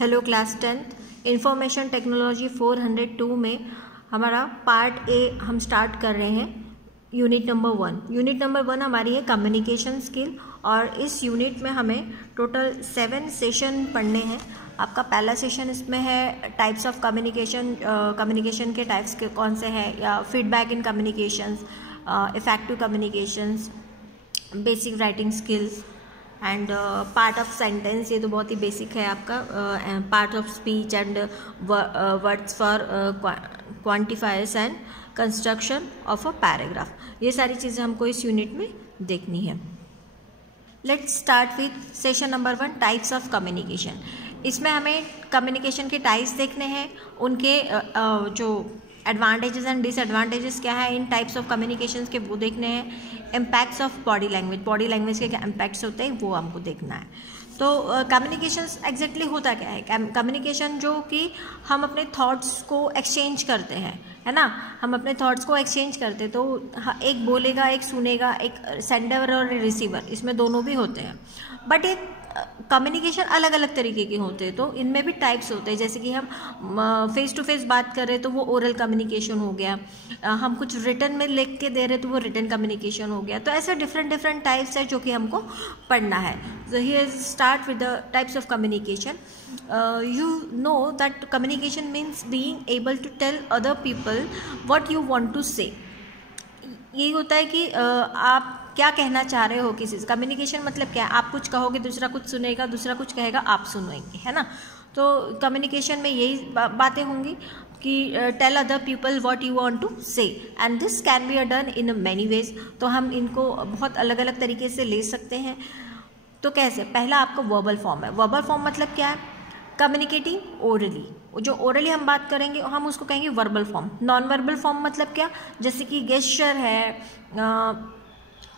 Hello class 10th information technology 402 में हमारा part A हम स्टार्ट कर रहे हैं। यूनिट नंबर 1 हमारी है कम्युनिकेशन स्किल और इस यूनिट में हमें टोटल 7 सेशन पढ़ने हैं। आपका पहला सेशन इसमें है टाइप्स ऑफ कम्युनिकेशन, कम्युनिकेशन के टाइप्स के कौन से हैं, या feedback in communications, effective communications, basic writing skills and part of sentence, ये तो बहुत ही बेसिक है आपका, part of speech and words for quantifiers and construction of a paragraph. ये सारी चीज़ें हमको इस यूनिट में देखनी है। Let's start with session number 1 types of communication. इसमें हमें कम्युनिकेशन के टाइप्स देखने हैं, उनके जो एडवांटेजेस एंड डिसएडवांटेजेस क्या है इन टाइप्स ऑफ कम्युनिकेशन के वो देखने हैं। इम्पैक्ट्स ऑफ बॉडी लैंग्वेज के क्या इम्पैक्ट्स होते हैं वो हमको देखना है। तो कम्युनिकेशन एग्जैक्टली होता क्या है? कम्युनिकेशन जो कि हम अपने थॉट्स को एक्सचेंज करते हैं, है ना, हम अपने थॉट्स को एक्सचेंज करते हैं। तो एक बोलेगा, एक सुनेगा, एक सेंडर और रिसीवर, इसमें दोनों भी होते हैं। बट एक कम्युनिकेशन अलग अलग तरीके के होते हैं, तो इनमें भी टाइप्स होते हैं। जैसे कि हम फेस टू फेस बात कर रहे हैं तो वो ओरल कम्युनिकेशन हो गया, हम कुछ रिटर्न में लिख के दे रहे हैं तो वो रिटर्न कम्युनिकेशन हो गया। तो ऐसे डिफरेंट टाइप्स है जो कि हमको पढ़ना है। So here start with the types of communication. You know that communication means being able to tell other people what you want to say. यही होता है कि आप क्या कहना चाह रहे हो किसी से। कम्युनिकेशन मतलब क्या है? आप कुछ कहोगे, दूसरा कुछ सुनेगा, दूसरा कुछ कहेगा, आप सुनेंगे, है ना। तो कम्युनिकेशन में यही बातें होंगी कि tell other people what you want to say, and this can be done in many ways. तो हम इनको बहुत अलग अलग तरीके से ले सकते हैं। तो कैसे? पहला आपका वर्बल फॉर्म है। वर्बल फॉर्म मतलब क्या है? कम्युनिकेटिंग ओरली, जो ओरली हम बात करेंगे हम उसको कहेंगे verbal form. Non verbal form मतलब क्या? जैसे कि गेस्चर है,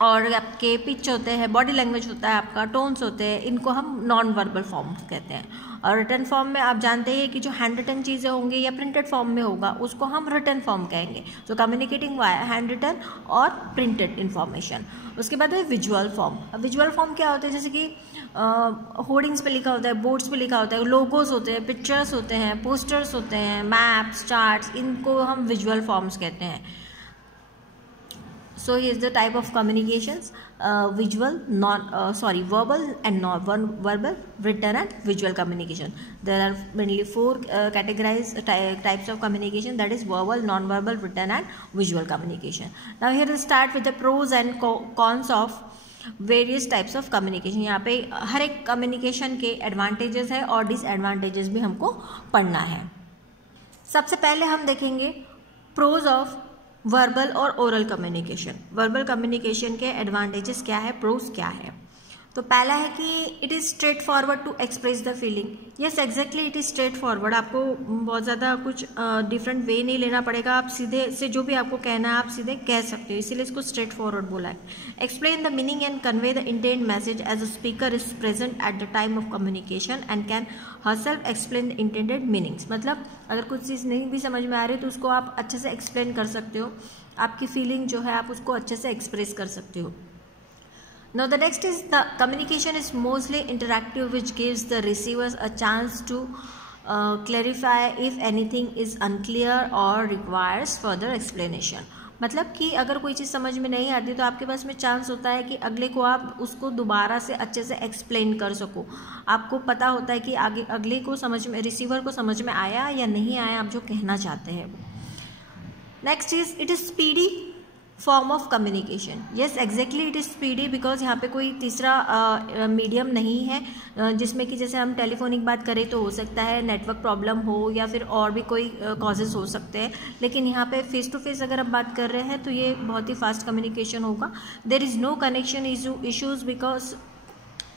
और आपके पिच होते हैं, बॉडी लैंग्वेज होता है आपका, टोन्स होते हैं, इनको हम नॉन वर्बल फॉर्म कहते हैं। और रिटन फॉर्म में आप जानते हैं कि जो हैंड रिटन चीज़ें होंगी या प्रिंटेड फॉर्म में होगा उसको हम रिटन फॉर्म कहेंगे। तो कम्युनिकेटिंग हैंड रिटन और प्रिंटेड इन्फॉर्मेशन। उसके बाद है विजुअल फॉर्म। विजुअल फॉर्म क्या होता है? जैसे कि होर्डिंग्स पे लिखा होता है, बोर्ड्स पे लिखा होता है, लोगोस होते हैं, पिक्चर्स होते हैं, पोस्टर्स होते हैं, मैप्स, चार्ट्स, इनको हम विजुअल फॉर्म्स कहते हैं। So here is the type of communications: visual, verbal and non-verbal, written and visual communication. There are mainly 4 categorized types of communication, that is verbal, non-verbal, written and visual communication. Now here we start with the pros and cons of various types of communication. यहाँ पे हर एक communication के advantages है और disadvantages भी हमको पढ़ना है। सबसे पहले हम देखेंगे प्रोज ऑफ वर्बल और ओरल कम्युनिकेशन। वर्बल कम्युनिकेशन के एडवांटेजेस क्या है, प्रोज क्या है। तो पहला है कि it is straight forward to express the feeling. Yes exactly, it is straight forward. आपको बहुत ज़्यादा कुछ डिफरेंट वे नहीं लेना पड़ेगा, आप सीधे से जो भी आपको कहना है आप सीधे कह सकते हो, इसीलिए इसको स्ट्रेट फॉरवर्ड बोला है। Explain the meaning and convey the intent message as a speaker is present at the time of communication and can herself explain the intended meanings. मतलब अगर कुछ चीज़ नहीं भी समझ में आ रही तो उसको आप अच्छे से एक्सप्लेन कर सकते हो, आपकी फीलिंग जो है आप उसको अच्छे से एक्सप्रेस कर सकते हो। Now the next is the communication is mostly interactive, which gives the receivers a chance to clarify if anything is unclear or requires further explanation. मतलब कि अगर कोई चीज़ समझ में नहीं आती तो आपके पास में चांस होता है कि अगले को आप उसको दोबारा से अच्छे से एक्सप्लेन कर सको। आपको पता होता है कि आगे अगले को समझ में, रिसीवर को समझ में आया या नहीं आया आप जो कहना चाहते हैं। Next is it is speedy form of communication. Yes exactly, it is speedy because यहाँ पे कोई तीसरा मीडियम नहीं है जिसमें कि जैसे हम टेलीफोनिक बात करें तो हो सकता है नेटवर्क प्रॉब्लम हो या फिर और भी कोई कॉजेज़ हो सकते हैं, लेकिन यहाँ पे फेस टू फेस अगर हम बात कर रहे हैं तो ये बहुत ही फास्ट कम्युनिकेशन होगा। There is no connection issues because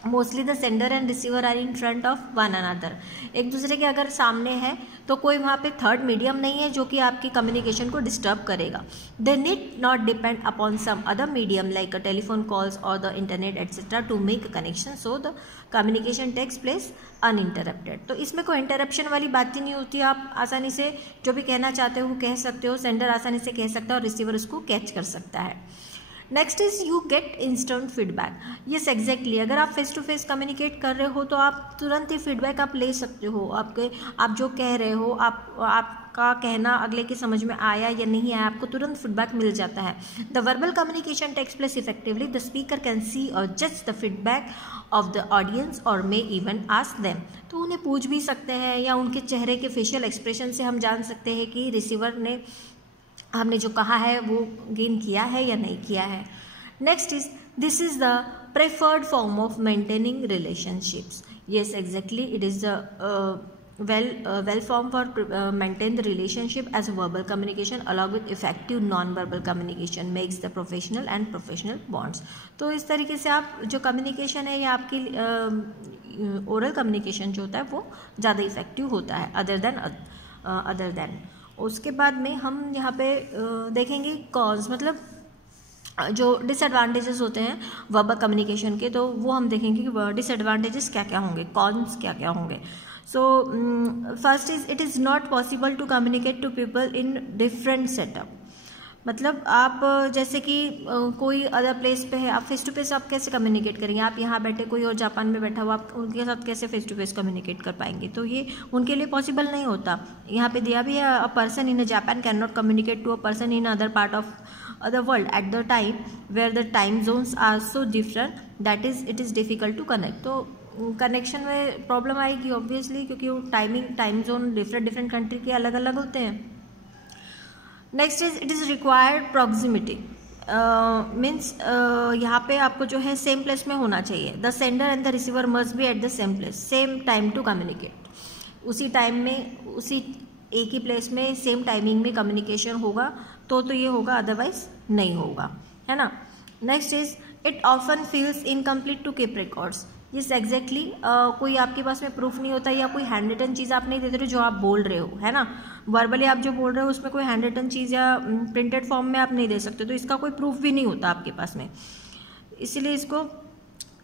mostly the sender and receiver are in front of one another. एक दूसरे के अगर सामने है तो कोई वहाँ पे थर्ड मीडियम नहीं है जो कि आपकी कम्युनिकेशन को डिस्टर्ब करेगा। They need not depend upon some other medium like telephone calls और the internet etcetera to make connection, so the communication takes place uninterrupted. तो इसमें कोई इंटरप्शन वाली बात ही नहीं होती, आप आसानी से जो भी कहना चाहते हो वो कह सकते हो, सेंडर आसानी से कह सकता है और रिसीवर उसको कैच कर सकता है। Next is you get instant feedback. Yes exactly, अगर आप फेस टू फेस कम्युनिकेट कर रहे हो तो आप तुरंत ही फीडबैक आप ले सकते हो। आप जो कह रहे हो, आपका कहना अगले की समझ में आया या नहीं आया, आपको तुरंत फीडबैक मिल जाता है। The verbal communication takes place effectively, the speaker can see और जज the feedback of the audience और मे इवन आस्क देम। तो उन्हें पूछ भी सकते हैं या उनके चेहरे के फेशियल एक्सप्रेशन से हम जान सकते हैं कि रिसीवर ने हमने जो कहा है वो गेन किया है या नहीं किया है। Next is this is the preferred form of maintaining relationships. Yes exactly, it is the well form for maintain the relationship as verbal communication along with effective non-verbal communication makes the professional and professional bonds। तो इस तरीके से आप जो communication है या आपकी oral communication जो होता है वो ज़्यादा इफेक्टिव होता है अदर देन। उसके बाद में हम यहाँ पे देखेंगे कॉज, मतलब जो डिसएडवांटेजेस होते हैं वर्बल कम्युनिकेशन के, तो वो हम देखेंगे कि डिसएडवांटेजेस क्या क्या होंगे, कॉन्स क्या क्या होंगे। So first is it is not possible to communicate to people in different setup. मतलब आप जैसे कि कोई अदर प्लेस पे है, आप फेस टू फेस आप कैसे कम्युनिकेट करेंगे? आप यहाँ बैठे, कोई और जापान में बैठा हुआ, आप उनके साथ कैसे फेस टू फेस कम्युनिकेट कर पाएंगे? तो ये उनके लिए पॉसिबल नहीं होता। यहाँ पे दिया भी है, a person in Japan can not communicate to a person in other part of other world at the time where the time zones are so different that is it is difficult to connect. तो connection में problem आएगी obviously, क्योंकि वो time zone different country के अलग अलग होते हैं। Next is it is required proximity, means यहाँ पे आपको जो है सेम प्लेस में होना चाहिए। The sender and the receiver must be at the same place same time to communicate. उसी टाइम में, उसी एक ही प्लेस में सेम टाइमिंग में कम्युनिकेशन होगा तो ये होगा, अदरवाइज नहीं होगा, है ना। Next is it often feels incomplete to keep records. Yes exactly, कोई आपके पास में प्रूफ नहीं होता या कोई हैंड रिटन चीज़ आप नहीं देते रहे जो आप बोल रहे हो, है ना। वर्बली आप जो बोल रहे हो उसमें कोई हैंड रिटन चीज़ या प्रिंटेड फॉर्म में आप नहीं दे सकते, तो इसका कोई प्रूफ भी नहीं होता आपके पास में, इसीलिए इसको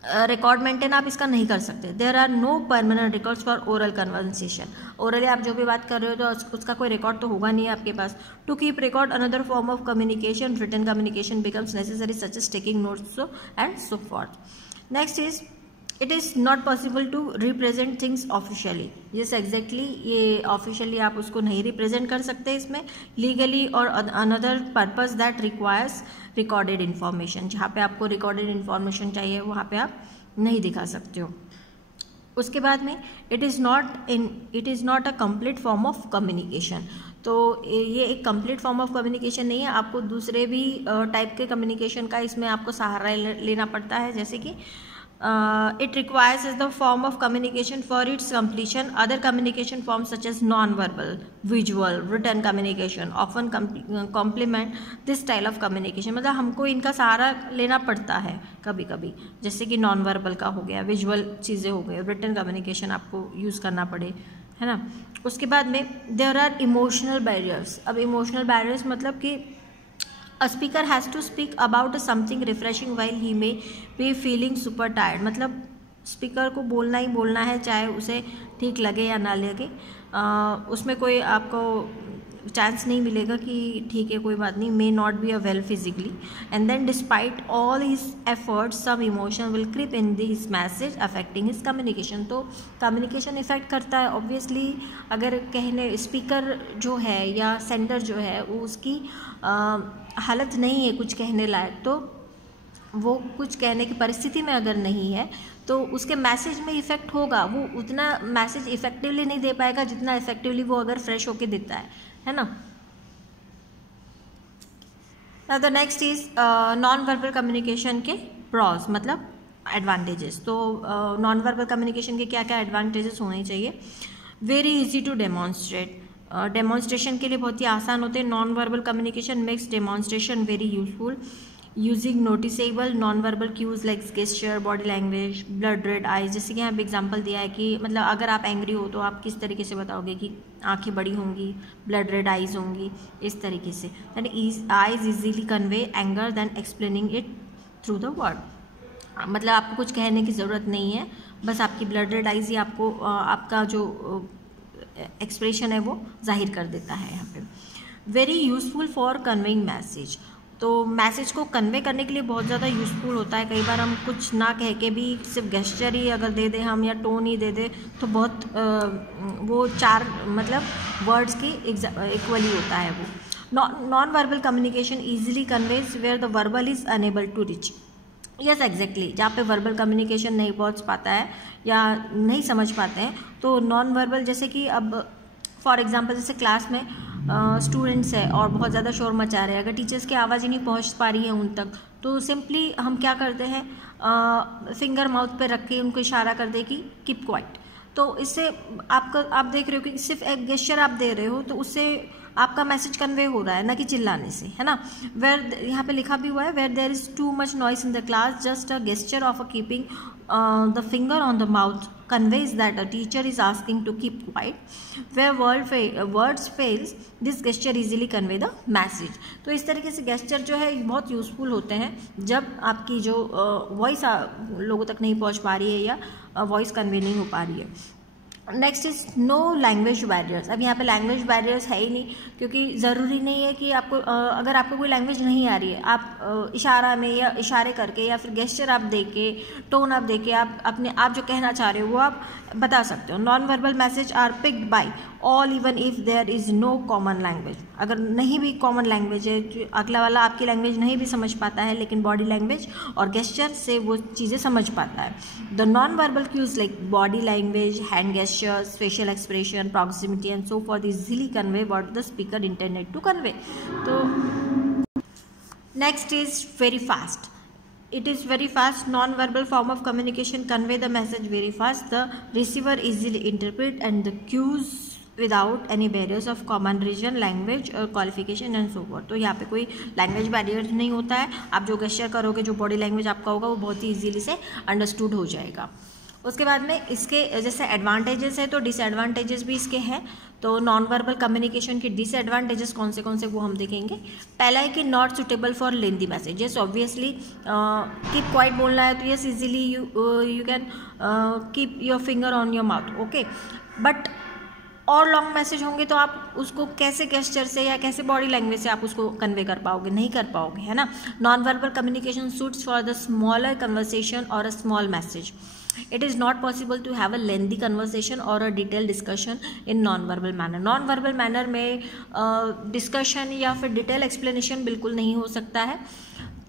रिकॉर्ड मेंटेन आप इसका नहीं कर सकते। There are no permanent records for oral conversation. Orally आप जो भी बात कर रहे हो तो उसका कोई रिकॉर्ड तो होगा नहीं आपके पास। To keep record another form of communication, written communication becomes necessary such as taking notes and so forth. Next is it is not possible to represent things officially. Yes exactly, ये officially आप उसको नहीं represent कर सकते इसमें, legally और another purpose that requires recorded information. जहाँ पे आपको रिकॉर्डेड इन्फॉर्मेशन चाहिए वहाँ पे आप नहीं दिखा सकते हो। उसके बाद में it is not a complete form of communication. तो ये एक कंप्लीट फॉर्म ऑफ कम्युनिकेशन नहीं है, आपको दूसरे भी टाइप के कम्युनिकेशन का इसमें आपको सहारा लेना पड़ता है, जैसे कि it requires as the form of communication for its completion other communication forms such as non-verbal, visual, written communication often complement this style of communication। मतलब हमको इनका सहारा लेना पड़ता है कभी कभी, जैसे कि नॉन वर्बल का हो गया, विजुअल चीज़ें हो गई, रिटन कम्युनिकेशन आपको यूज़ करना पड़े, है ना। उसके बाद में देयर आर इमोशनल बैरियर्स। अब इमोशनल बैरियर्स मतलब कि A speaker has to speak about something refreshing while he may be feeling super tired। मतलब स्पीकर को बोलना ही बोलना है, चाहे उसे ठीक लगे या ना लगे, उसमें कोई आपको चांस नहीं मिलेगा कि ठीक है कोई बात नहीं, may not be a well physically and then despite all his efforts some emotion will creep in his message affecting his communication. तो कम्युनिकेशन इफेक्ट करता है ऑब्वियसली। अगर कहने स्पीकर जो है या सेंडर जो है वो उसकी हालत नहीं है कुछ कहने लायक, तो वो कुछ कहने की परिस्थिति में अगर नहीं है तो उसके मैसेज में इफेक्ट होगा, वो उतना मैसेज इफेक्टिवली नहीं दे पाएगा जितना इफेक्टिवली वो अगर फ्रेश होके देता है ना। The next is non verbal communication के प्रॉज, मतलब एडवांटेजेस। तो नॉन वर्बल कम्युनिकेशन के क्या क्या एडवांटेजेस होने चाहिए? Very easy to demonstrate, demonstration के लिए बहुत ही आसान होते हैं। Non verbal communication makes demonstration very useful using noticeable non verbal cues like gesture, body language, blood red eyes. जैसे कि यहाँ पे एग्जांपल दिया है कि मतलब अगर आप एंग्री हो तो आप किस तरीके से बताओगे कि आंखें बड़ी होंगी, ब्लड रेड आइज होंगी, इस तरीके से। That eyes easily convey anger then explaining it through the word. मतलब आपको कुछ कहने की ज़रूरत नहीं है, बस आपकी ब्लड रेड आइज ही आपको आपका जो एक्सप्रेशन है वो जाहिर कर देता है यहाँ पे। Very useful for conveying message, तो मैसेज को कन्वे करने के लिए बहुत ज़्यादा यूज़फुल होता है। कई बार हम कुछ ना कह के भी सिर्फ गेस्चर ही अगर दे दें हम या टोन ही दे दें तो बहुत वो चार मतलब वर्ड्स की इक्वली होता है वो। Non verbal communication easily conveys where the verbal is unable to reach. Yes exactly, जहाँ पे वर्बल कम्युनिकेशन नहीं पहुँच पाता है या नहीं समझ पाते हैं तो नॉन वर्बल, जैसे कि अब फॉर एग्जांपल जैसे क्लास में स्टूडेंट्स है और बहुत ज़्यादा शोर मचा रहे हैं, अगर टीचर्स की आवाज़ ही नहीं पहुँच पा रही है उन तक, तो सिंपली हम क्या करते हैं, फिंगर माउथ पे रख के उनको इशारा कर दे कि कीप क्वाइट। तो इससे आप देख रहे हो कि सिर्फ एक गेस्चर आप दे रहे हो तो उससे आपका मैसेज कन्वे हो रहा है, ना कि चिल्लाने से, है ना। वेयर यहाँ पे लिखा भी हुआ है, where there is too much noise in the class just a gesture of a keeping the finger on the mouth conveys that a teacher is asking to keep quiet. Where words fails, this gesture easily convey the message. तो इस तरीके से gesture जो है बहुत useful होते हैं जब आपकी जो वॉइस लोगों तक नहीं पहुंच पा रही है या वॉइस कन्वे नहीं हो पा रही है। Next is no language barriers. अब यहाँ पे लैंग्वेज बैरियर्स है ही नहीं, क्योंकि ज़रूरी नहीं है कि आपको अगर आपको कोई लैंग्वेज नहीं आ रही है, आप इशारा में या इशारे करके या फिर गेस्चर आप दे के, टोन आप दे के आप जो कहना चाह रहे हो वो आप बता सकते हो। Non verbal message are picked by all even if there is no common language. अगर नहीं भी कॉमन लैंग्वेज है, अगला वाला आपकी लैंग्वेज नहीं भी समझ पाता है, लेकिन बॉडी लैंग्वेज और गेस्चर से वो चीज़ें समझ पाता है। The non verbal cues like body language, hand gestures, facial expression, proximity and so forth easily convey what the speaker intended to convey. So next is very fast. It is very fast. Non-verbal form of communication convey the message very fast. The receiver easily interpret and the cues without any barriers of common region, language or qualification and so forth. तो यहाँ पे कोई language barrier नहीं होता है। आप जो gesture करोगे, जो बॉडी लैंग्वेज आपका होगा, वो बहुत ही ईजीली से अंडरस्टूड हो जाएगा। उसके बाद में इसके जैसे एडवांटेजेस है तो डिसएडवांटेजेस भी इसके हैं। तो नॉन वर्बल कम्युनिकेशन के डिसएडवांटेजेस कौन से वो हम देखेंगे। पहला है कि not suitable for lengthy messages. Obviously keep quiet बोलना है तो yes easily you can keep your finger on your mouth, okay. But और लॉन्ग मैसेज होंगे तो आप उसको कैसे गेस्चर से या कैसे बॉडी लैंग्वेज से आप उसको कन्वे कर पाओगे, नहीं कर पाओगे, है ना। Non verbal communication suits for the smaller conversation और a small message. It is not possible to have a lengthy conversation or a detailed discussion in non-verbal manner. Non-verbal manner में discussion या फिर detailed explanation बिल्कुल नहीं हो सकता है।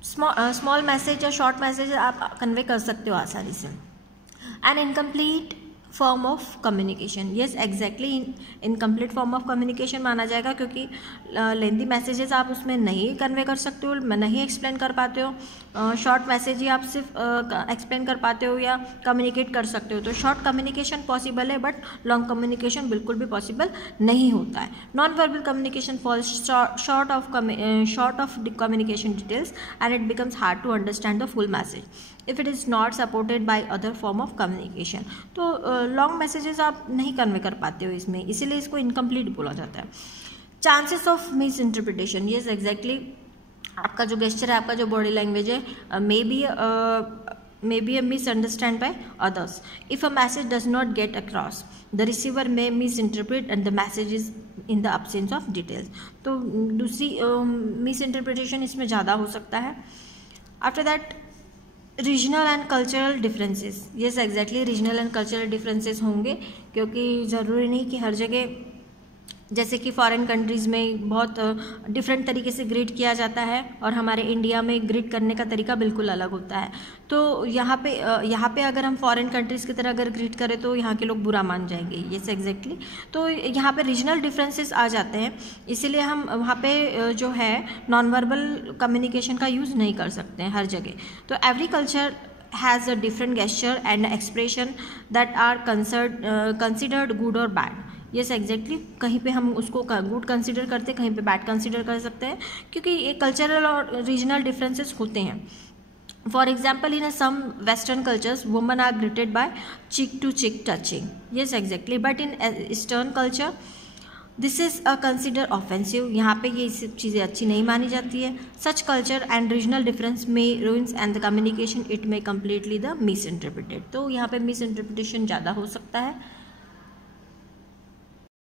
Small message या short message आप convey कर सकते हो आसानी से। An incomplete form of communication, yes exactly incomplete form of communication माना जाएगा, क्योंकि लेंथी मैसेजेस आप उसमें नहीं कन्वे कर सकते हो, नहीं एक्सप्लेन कर पाते हो। शॉर्ट मैसेज ही आप सिर्फ एक्सप्लेन कर पाते हो या कम्युनिकेट कर सकते हो। तो शॉर्ट कम्युनिकेशन पॉसिबल है, बट लॉन्ग कम्युनिकेशन बिल्कुल भी पॉसिबल नहीं होता है। Non verbal communication falls short of communication details and it becomes hard to understand the full message if it is not supported by other form of communication. तो long messages आप नहीं convey कर पाते हो इसमें, इसीलिए इसको इनकम्प्लीट बोला जाता है। Chances of miss interpretation, yes exactly आपका जो गेस्चर है, आपका जो बॉडी लैंग्वेज है, may be misunderstand by others. If a message does not get across the receiver may miss interpret and the message is in the absence of details. तो दूसरी miss interpretation इसमें ज़्यादा हो सकता है। After that regional and cultural differences, yes exactly regional and cultural differences होंगे, क्योंकि ज़रूरी नहीं कि हर जगह, जैसे कि फॉरेन कंट्रीज़ में बहुत डिफरेंट तरीके से ग्रीट किया जाता है और हमारे इंडिया में ग्रीट करने का तरीका बिल्कुल अलग होता है। तो यहाँ पे अगर हम फॉरेन कंट्रीज़ की तरह अगर ग्रीट करें तो यहाँ के लोग बुरा मान जाएंगे, येस एग्जैक्टली। तो यहाँ पे रीजनल डिफरेंसेस आ जाते हैं, इसीलिए हम वहाँ पे जो है नॉन वर्बल कम्युनिकेशन का यूज़ नहीं कर सकते हैं हर जगह। तो every culture has a different gesture and expression that are considered good or bad. Yes exactly कहीं पे हम उसको गुड कंसिडर करते हैं, कहीं पे बैड कंसिडर कर सकते हैं, क्योंकि ये कल्चरल और रीजनल डिफरेंसेस होते हैं। For example in some western cultures woman are greeted by cheek to cheek touching, yes exactly, but in eastern culture this is a consider offensive. यहाँ पे ये सब चीज़ें अच्छी नहीं मानी जाती है। सच कल्चर एंड रीजनल डिफरेंस में ruins and the communication it may completely the miss interpreted. तो यहाँ पे मिस इंटरप्रिटेशन ज़्यादा हो सकता है।